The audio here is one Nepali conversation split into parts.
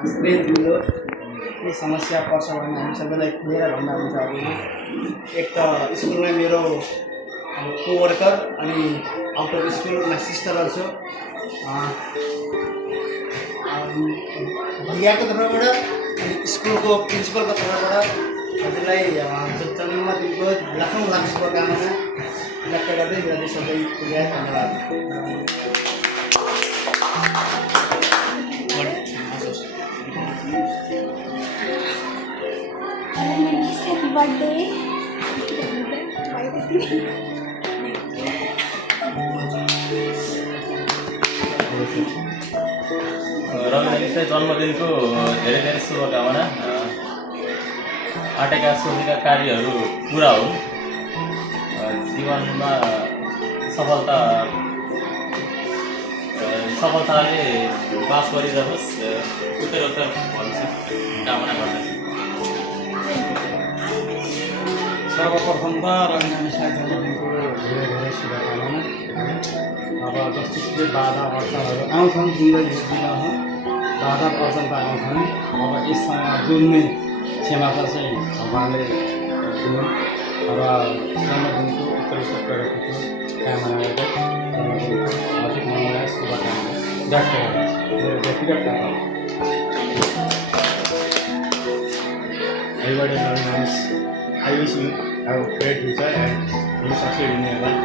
ग्रेट मिलो के समस्या पर्छ भने हामी सबैलाई खुलेर भन्दा हुन्छ। अब एक त स्कुलमै मेरो कोवर्कर अनि आउट अफ स्कुल उना सिस्टरहरू छ। भैयाको तर्फबाट अनि स्कुलको प्रिन्सिपलको तर्फबाट हजुरलाई जन्मदिनको लाखौँ शुभकामना व्यक्त गर्दै मेरो सबै धन्यवाद। Happy birthday. रविन्द्र जन्मदिनको धेरै धेरै शुभकामना। आँटेका सोचेका कार्यहरू पुरा हुन्, जीवनमा सफलताले बास गरिरहोस्, उत्तरोत्तर भविष्य कामना गर्दछु। सर्वप्रथम त रविन्द्रलाई जन्मदिनको धेरै धेरै शुभकामना। अब जस्तो बाधा अडचनहरू आउँछन् जिन्दगीमा, बाधा अडचन त आउँछन्। अब यससँग जुन्ने क्षमता चाहिँ भगवान्ले दिनु र जन्मदिनको उत्तरोत्तर प्रगतिको कामना गर्दै जन्मदिनको हार्दिक मनोरम शुभकामना व्यक्त गर्दछु। मेरो व्यक्तिगत तर्फबाट Everybody knows I wish you have a great future and you succeed in your life.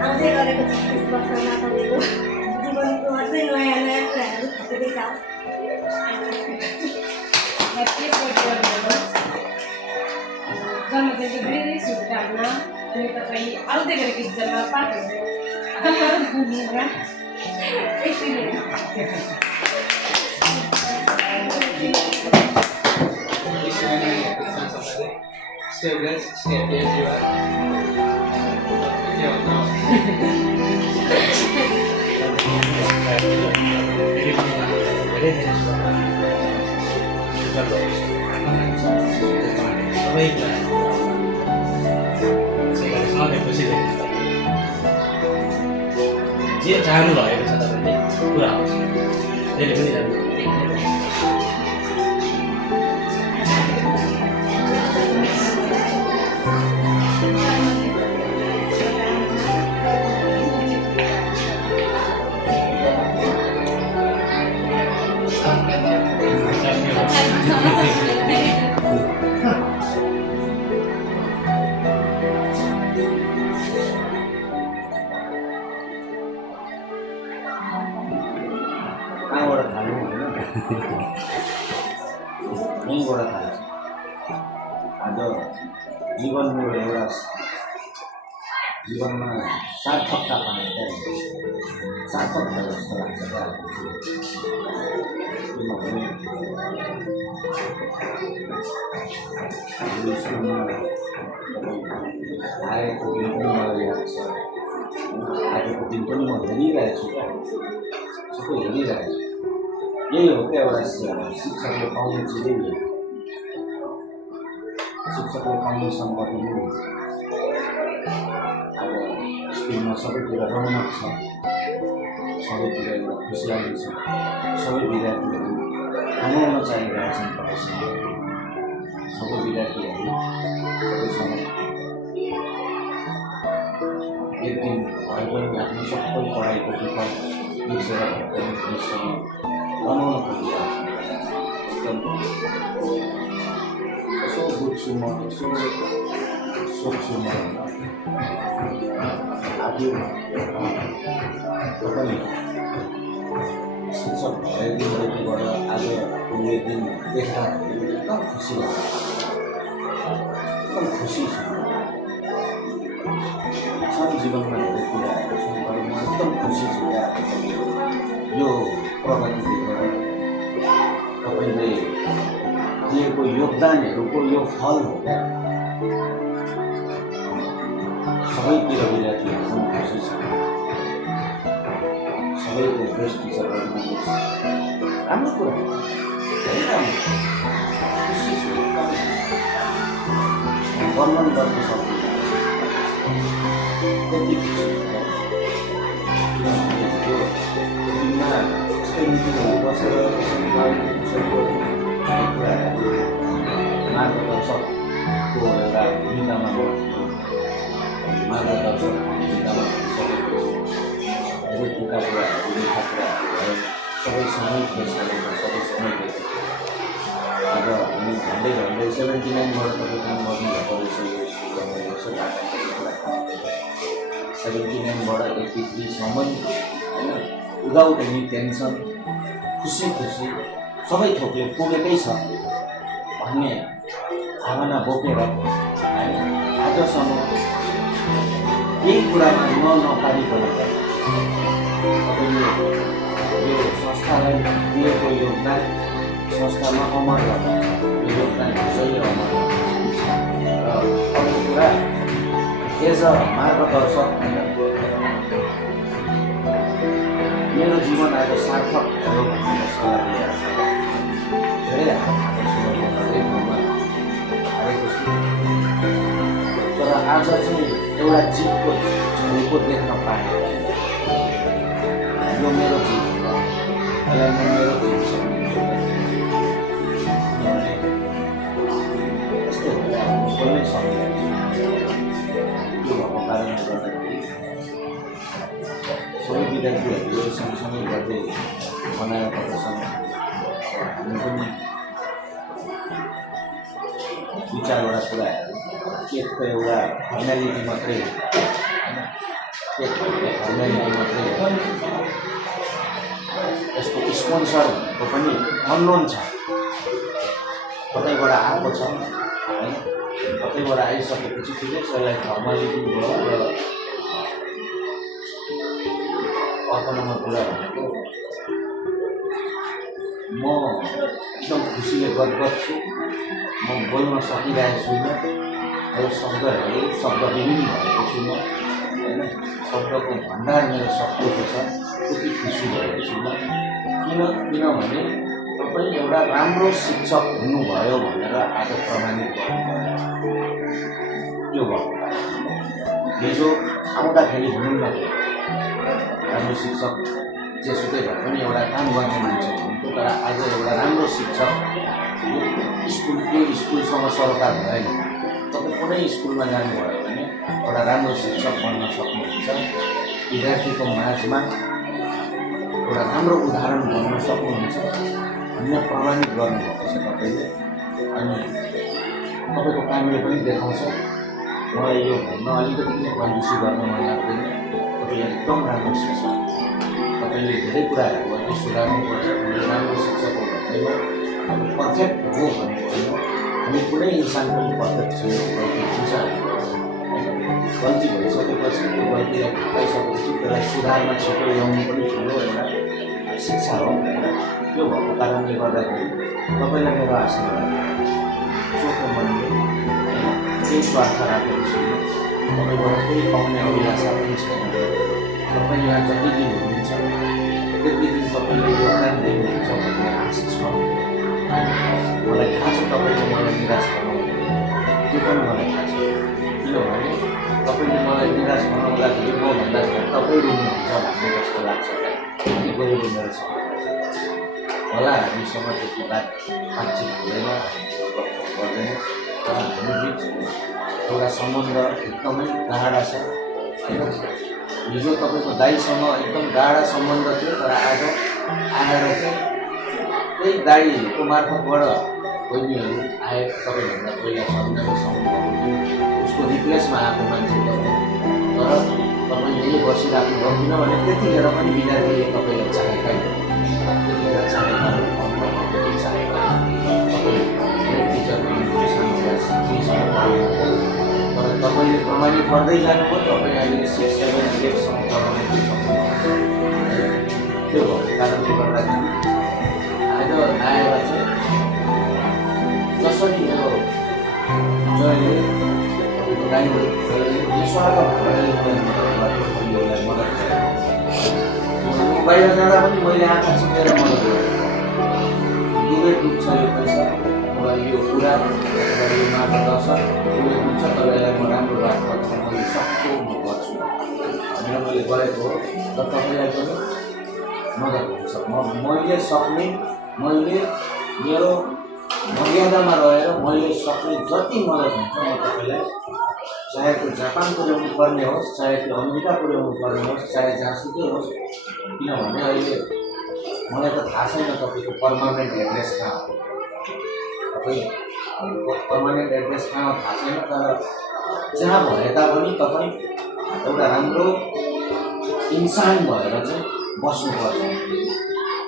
आउँदै गरेको 26 वर्षमा तपाईँको जीवनको अझै नयाँ नयाँ कुराहरू थपिँदै जाओस्। जन्मदिनको धेरै शुभकामना अनि तपाईँ आउँदै गरेको जीवनमा पाठहरू Stay blessed, stay happy as you are. जे चाहनु भएको छ तपाईँले पुरा होस्, त्यसले पनि जानु। कहाँबाट थाल्नु होइन, यहीँबाट थाल्छ। आज जीवनको एउटा जीवनमा सार्थकता पाए सार्थक भयो जस्तो लाग्छ क्या। किनभने स्कुलमा आएको दिन पनि मलाई याद छ, आजको दिन पनि म हेरिरहेको छु क्या, सबै हेरिरहेको छु। यही हो क्या एउटा शिक्षकले पाउने चिजै हो। शिक्षकले पाउने सम्पत्ति नै हो। अब स्कुलमा सबैतिर रौनक छ, सबैतिर एउटा खुसियाली छ, सबै विद्यार्थीहरू रमाउन चाहिरहेछन् तपाईँसँग। सबै विद्यार्थीहरू तपाईँसँग एक दिन भए पनि आफ्नो सबै पढाइको विकल्प बिर्सेर रमाउन खोजिरहेको छ। यसो बुझ्छु म, यसो सोच्छु म, आफू तपाईँ शिक्षक भएको दिनदेखिबाट आज यो दिन देख्दा एकदम खुसी लाग्छ, एकदम खुसी छु। छन् जीवनमा धेरै कुराहरू छन्, तर म एकदम खुसी छु क्या यो प्रगति देखेर। तपाईँले दिएको योगदानहरूको यो फल हो क्या। सबैतिर विद्यार्थीहरू पनि खुसी छ। सबैको बेस्ट टिचर गर्नुहोस्। राम्रो कुरा हो, धेरै राम्रो, खुसी छु एकदमै। वर्णन गर्न सक्दिनँ, त्यति खुसी छु। किनभने त्यो दिनमा यस्तै मिटिङहरू बसेर कसरी कुराहरू मार्गदर्शकको एउटा भूमिकामा मार्गदर्शकको भूमिकामा सकेको छु। धेरै ठुला कुराहरू मिठा कुराहरू भयो, सबै सँगै फेस गरेको, सबै सँगै गरेको। आज हामी झन्डै 79बाट तपाईँ काम गर्नुभएको रहेछ यो स्कुलमा, मैले यसो ढाकाको कुरा 79बाट 83सम्म होइन, विदाउट एनी टेन्सन, खुसी सबै थोकले पुगेकै छ भन्ने भावना बोकेर आजसम्म केही कुरामा नकारिकन तपाईँले यो संस्थालाई दिएको योगदान, संस्थामा अमर गर्नुहुन्छ, यो योगदान जहिले अमर गर्नुहुन्छ। र अर्को कुरा, एज अ मार्गदर्शक होइन, मेरो जीवन आज सार्थक भयो भन्ने जस्तो लागिरहेको छ। धेरै आदर्शहरू हरेक ठाउँमा हारेको छु, तर आज चाहिँ एउटा जितको झल्को देख्न पाएँ। यो मेरो जित हो, यसलाई म मेरो जित सम्झिन्छु। यस्तै भएर हामी बोल्नै सक्दैन। त्यो भएको कारणले गर्दाखेरि सबै विद्यार्थीहरूले सँगसँगै गर्दै बनाएर तपाईँसँग हामी पनि दुई चारवटा कुराहरू, केकको एउटा फर्मेलिटी मात्रै होइन, केकको फर्मेलिटी मात्रै होइन, यसको स्पोन्सर भनेको पनि अननोन छ, कतैबाट आएको छ होइन, कतैबाट आइसकेपछि ठिकै छ, यसलाई फर्मेलिटी भयो। र अर्को नम्बर कुरा भनेको म एकदम खुसीले गदगद छु। म बोल्न सकिरहेको छुइनँ, यो शब्दविहीन भएको छु म होइन, शब्दको भण्डार मेरो सकिएको छ, त्यति खुसी भएको छु म। किनभने तपाईँ एउटा राम्रो शिक्षक हुनुभयो भनेर आज प्रमाणित गर्नुभयो। त्यो भएको हिजो आउँदाखेरि हुनुहुन्न थियो, राम्रो शिक्षक जेसुकै भए पनि एउटा काम गर्ने मान्छे हुनुहुन्थ्यो, तर आज एउटा राम्रो शिक्षक यो स्कुलसँग सरोकार भएन। तपाईँ कुनै स्कुलमा जानुभयो भने एउटा राम्रो शिक्षक बन्न सक्नुहुन्छ, विद्यार्थीको माझमा एउटा राम्रो उदाहरण बन्न सक्नुहुन्छ भन्ने प्रमाणित गर्नुभएको छ तपाईँले। अनि तपाईँको कामले पनि देखाउँछ। मलाई यो भन्न अलिकति पनि कन्जुसी गर्न मन लाग्दैन। तपाईँ एकदम राम्रो शिक्षक, तपाईँले धेरै कुराहरू अझै सुधार्नुपर्छ। राम्रो शिक्षक हो भन्दैमा अब पर्फेक्ट हो भन्ने होइन, हामी कुनै इन्सान पनि पर्फेक्ट छैनौँ, गल्ती हुन्छ होइन। गल्ती भइसकेपछि त्यो गल्तीलाई ठुटाइसकेपछि त्यसलाई सुधारमा छिटो ल्याउनु पनि ठुलो एउटा शिक्षा हो। त्यो भएको कारणले गर्दाखेरि तपाईँलाई मेरो आशीर्वाद, चोखो मनले केही स्वार्थ राखेको छुइनँ, तपाईँबाट केही पाउने अभिलाषा पनि छैन। तपाईँ यहाँ जति दिन हुनुहुन्छ त्यति दिन तपाईँले योगदान दिनुहुन्छ भन्ने आशा छ। मलाई थाहा छ तपाईँले मलाई निराश बनाउनु, त्यो पनि मलाई थाहा छ। किनभने तपाईँले मलाई निराश बनाउँदाखेरि मभन्दा तपाईँ रुनुहुन्छ भन्ने जस्तो लाग्छ। त्यति गएर मेरो छ होला, हामीसँग त्यति बातचित हुँदैन, गर्दैन, तर हामी बिच एउटा सम्बन्ध एकदमै गाढा छ। हिजो तपाईँको दाईसँग एकदम गाढा सम्बन्ध थियो, तर आज आएर चाहिँ त्यही दाईको मार्फतबाट बहिनीहरू आए। तपाईँभन्दा पहिला सबैजना सम्बन्ध उसको रिप्लेसमा आएको मान्छे तपाईँ, तर तपाईँ यही बसिराख्नु भयो। किनभने त्यतिखेर पनि विद्यार्थीले तपाईँलाई चाहेका, त्यतिखेर चाहेका, चाहेका तपाईँ टिचरको सानो क्लास 3सम्म पढ्नुभयो, तर तपाईँले प्रमाणित गर्दै जानुभयो। तपाईँ अहिले 6, 7, 8सम्म पढाउने सक्नुहुन्छ। त्यो भएको कारणले गर्दाखेरि आज आएर चाहिँ जसरी मेरो जयले तपाईँको गाईले निस्वार्थ भावनाले परियोलाई मद्दत गरेको बाहिर जाँदा पनि मैले आँखा चिपेर मलाई डुबै डुब्छ यो पैसा अथवा यो कुरा अथवा यो मार्गदर्शन डुबै डुब्छ तर यसलाई म राम्रो बात गर्छ मैले सक्छु म गर्छु भनेर मैले गरेको हो र तपाईँलाई पनि मद्दत हुन्छ मैले सक्ने मैले मेरो मर्यादामा रहेर मैले सक्ने जति मद्दत हुन्छ म तपाईँलाई चाहे त्यो जापान पुर्याउनु पर्ने होस् चाहे त्यो अमेरिका पुर्याउनु पर्ने होस् चाहे जहाँसुकै होस् किनभने अहिले मलाई त थाहा छैन तपाईँको पर्मानेन्ट एड्रेस कहाँ हो तपाईँको पर्मानेन्ट एड्रेस कहाँ हो थाहा छैन तर जहाँ भए तापनि तपाईँ एउटा राम्रो इन्सान भएर चाहिँ बस्नुपर्छ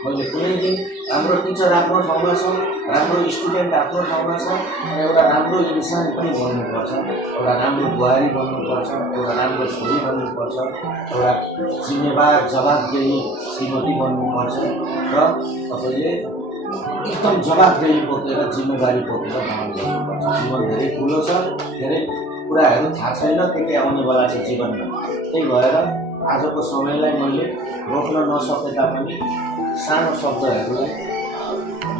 मैले कुनै दिन राम्रो टिचर आफ्नो ठाउँमा छ राम्रो स्टुडेन्ट आफ्नो ठाउँमा छ एउटा राम्रो इन्सान पनि बन्नुपर्छ एउटा राम्रो बुहारी बन्नुपर्छ एउटा राम्रो छोरी बन्नुपर्छ एउटा जिम्मेवार जवाबदेही श्रीमती बन्नुपर्छ र तपाईँले एकदम जवाबदेही बोकेर जिम्मेवारी बोकेर काम गर्नुपर्छ जीवन धेरै ठुलो छ धेरै कुराहरू थाहा छैन के आउनेवाला छ जीवनमा त्यही भएर आजको समयलाई मैले रोक्न नसके तापनि सानो शब्दहरूलाई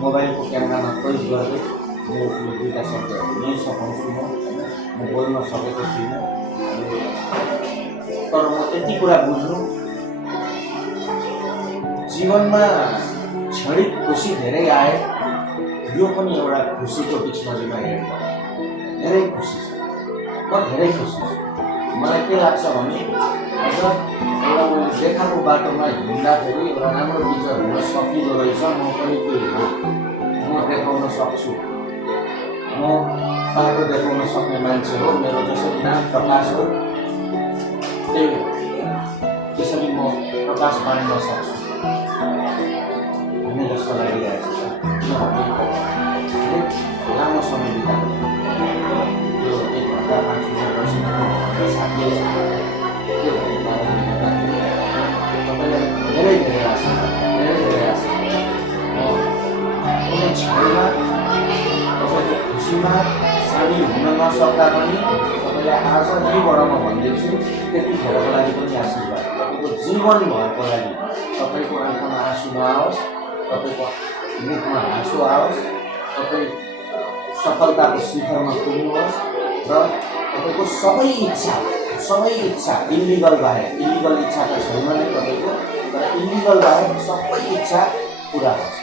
मोबाइलको क्यामेरामा कैद गर्दै मेरो यो दुईवटा शब्दहरू यहीँ सघाउँछु म बोल्न सकेको छुइनँ तर म यति कुरा बुझ्नु जीवनमा क्षणिक खुसी धेरै आए यो पनि एउटा खुसीको डिक्सनरीमा हेर्दा धेरै खुसी छ म धेरै खुसी छु मलाई के लाग्छ भने अझ एउटा मैले देखाएको बाटोमा हिँड्दाखेरि एउटा राम्रो विचार हुन सकिँदो रहेछ म पनि त्यो हो म देखाउन सक्छु म बाटो देखाउन सक्ने मान्छे हो मेरो जसरी नाम प्रकाश हो त्यसरी म प्रकाश बाँड्न सक्छु भन्ने जस्तो लागिरहेको छ किनभने लामो समय बिताएको यो 1 घन्टा 5 मिनट 10 मिनट साथीहरू तपाईँलाई धेरै धेरै आशा कुनै क्षणमा तपाईँको खुसीमा सामेल हुन नसक्दा पनि तपाईँले आज यहीँबाट म भन्दैछु त्यतिखेरको लागि पनि आशीर्वाद तपाईँको जीवनभरको लागि तपाईँको आँखामा आँसु नआओस् तपाईँको मुखमा हाँसो आओस् तपाईँ सफलताको शिखरमा पुग्नुहोस् र तपाईँको सबै इच्छा इलिगल बाहेक इलिगल इच्छा त छैन नै तपाईँको तर इलिगल बाहेक सबै इच्छा पुरा होस्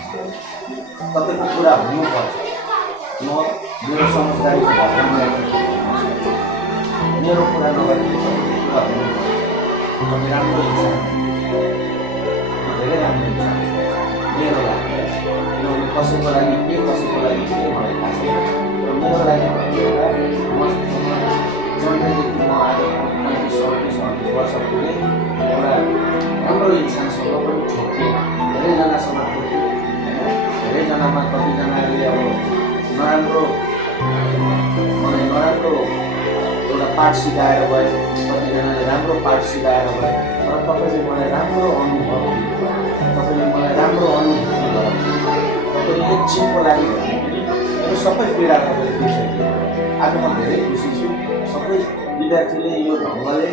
तपाईँको पुरा हुनुपर्छ म मेरो समझदारीको भरमा मेरो कुरा नगरेको पुरा हुनुपर्छ तपाईँ राम्रो इच्छा धेरै राम्रो इच्छा मेरो लागि किनभने कसैको लागि के मलाई थाहा छैन र मेरो लागि जन्मेदेखि म आज 35-38 वर्ष पुगेँ एउटा राम्रो इन्सानसँग पनि ठोकेँ धेरैजनासँग ठोकेँ धेरैजनामा कतिजनाले अब नराम्रो एउटा पाठ सिकाएर गए कतिजनाले राम्रो पाठ सिकाएर गए तर तपाईँले मलाई राम्रो अनुभव तपाईँले मलाई राम्रो अनुभूति गराउनु तपाईँले एकछिनको लागि भने पनि मेरो सबै पीडा तपाईँले बिर्साइदिनु आज म धेरै खुसी छु सबै विद्यार्थीले यो ढङ्गले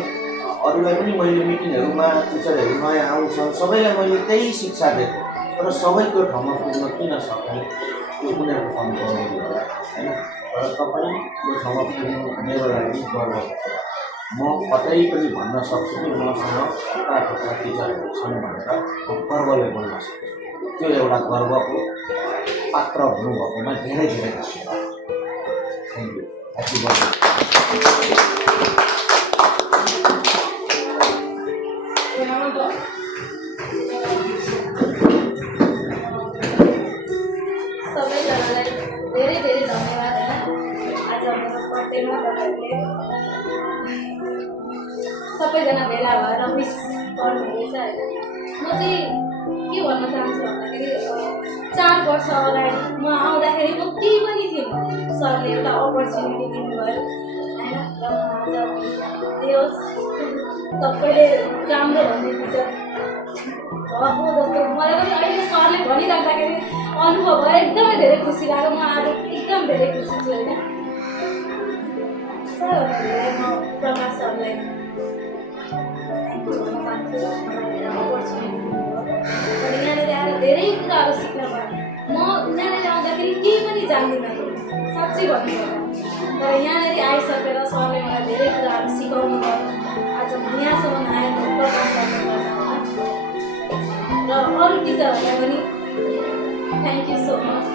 अरूलाई पनि मैले मिटिङहरूमा टिचरहरू नयाँ आउँछन् सबैलाई मैले त्यही शिक्षा दिएको तर सबै त्यो ठाउँमा पुग्न किन सकेँ त्यो उनीहरूको कमजोरी होला होइन तर तपाईँ यो ठाउँमा पुग्नु मेरो लागि गर्वको कुरा म कतै पनि भन्न सक्छु कि मसँग कता टिचरहरू छन् भनेर म गर्वले बोल्न सक्छु त्यो एउटा गर्वको पात्र हुनुभएकोमा धेरै धेरै धन्यवाद थ्याङ्क यू ह्याप्पी बर्थडे सबैजनालाई धेरै धेरै धन्यवाद होइन आज मेरो बर्थडेमा तपाईँहरूले सबैजना भेला भएर विस गर्नुहुँदैछ होइन म चाहिँ के भन्न चाहन्छु भन्दाखेरि 4 वर्ष अगाडि म आउँदाखेरि म केही पनि थिएन सरले एउटा अपर्च्युनिटी दिनुभयो होइन र म आज त्यो सबैले राम्रो भन्ने टिचर भएको जस्तो मलाई पनि अहिले सरले भनिराख्दाखेरि अनुभव भयो एकदमै धेरै खुसी लाग्यो म आज एकदम धेरै खुसी छु होइन सबैभन्दा धेरै म प्रकाश सरलाई थ्याङ्क यू भन्न चाहन्छु मलाई अपर्च्युनिटी दिनुभयो कुराहरू सिक्न पाएँ। म यहाँनिर आउँदाखेरि केही पनि जान्दिनँ थिएँ, साँच्चै भन्नुपर्दा। तर यहाँनिर आइसकेर सरले मलाई धेरै कुराहरू सिकाउनु भयो। आज यहाँसम्म आएको प्रकाश सरले गर्दा होला। र अरू टिचरहरूलाई पनि थ्याङ्क यू सो मच।